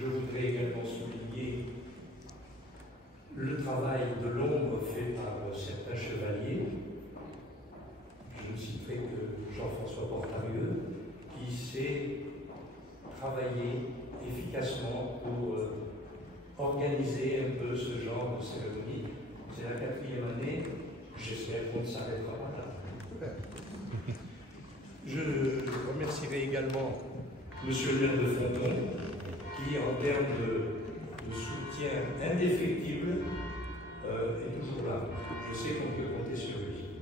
Je voudrais également souligner le travail de l'ombre fait par certains chevaliers. Je ne citerai que Jean-François Portarieux, qui sait travailler efficacement pour organiser un peu ce genre de cérémonie. C'est la 4e année, j'espère qu'on ne s'arrêtera pas là. Je remercierai également M. le maire de Fonton, qui, en termes de soutien indéfectible, est toujours là. Je sais qu'on peut compter sur lui.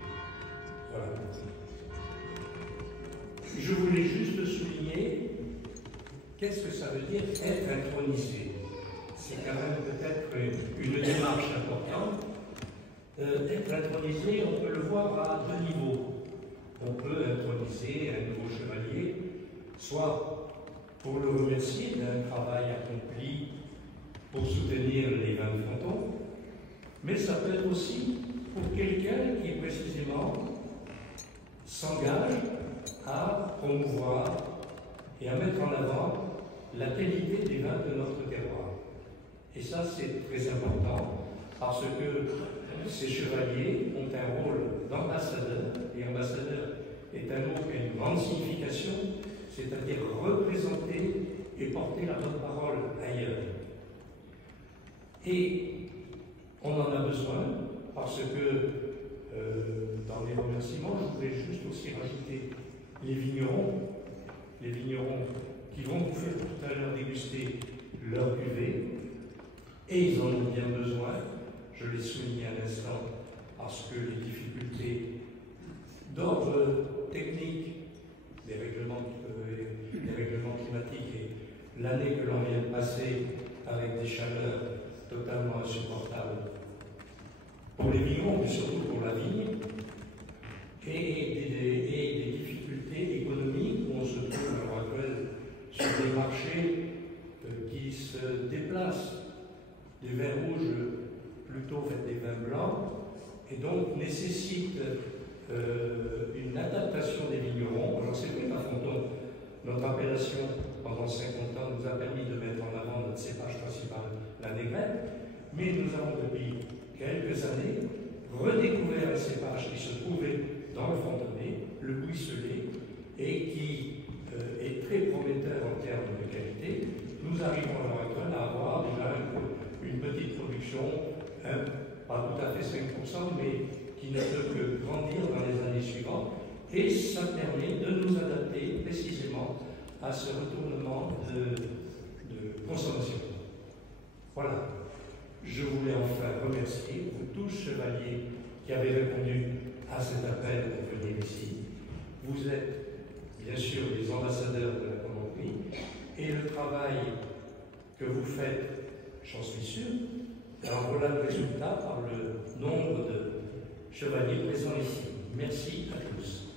Voilà. Je voulais juste souligner qu'est-ce que ça veut dire être intronisé. C'est quand même peut-être une démarche importante. Être intronisé, on peut le voir à 2 niveaux. On peut introniser un nouveau chevalier, soit pour le remercier d'un travail accompli pour soutenir les vins de Fonton, mais ça peut être aussi pour quelqu'un qui précisément s'engage à promouvoir et à mettre en avant la qualité des vins de notre terroir. Et ça, c'est très important parce que ces chevaliers ont un rôle d'ambassadeur, et ambassadeur est un mot qui a une grande signification, c'est-à-dire représenter et porter la bonne parole ailleurs. Et on en a besoin parce que dans les remerciements, je voulais juste aussi rajouter les vignerons qui vont vous faire tout à l'heure déguster leur cuvée, et ils en ont bien besoin, je l'ai souligné à l'instant, parce que les difficultés d'ordre technique, des règlements climatiques et l'année que l'on vient de passer avec des chaleurs totalement insupportables pour les vignerons, mais surtout pour la vigne, et des difficultés économiques où on se trouve à l'heure actuelle sur des marchés qui se déplacent des vins rouges plutôt vers des vins blancs, et donc nécessitent une adaptation des vignerons. Alors c'est vrai qu'à Fonton, notre appellation pendant 50 ans nous a permis de mettre en avant notre cépage principal, la négrette, mais nous avons depuis quelques années redécouvert un cépage qui se trouvait dans le Fontenay, le buisselet, et qui est très prometteur en termes de qualité. Nous arrivons à l'heure actuelle à avoir déjà une petite production, pas tout à fait 5%, mais qui ne peut que grandir dans les années suivantes, et ça permet de nous adapter précisément à ce retournement de consommation. Voilà. Je voulais enfin remercier vous tous, chevaliers, qui avez répondu à cet appel pour venir ici. Vous êtes bien sûr les ambassadeurs de la commanderie, et le travail que vous faites, j'en suis sûr. Alors voilà le résultat par le nombre de chevaliers présents ici. Merci à tous.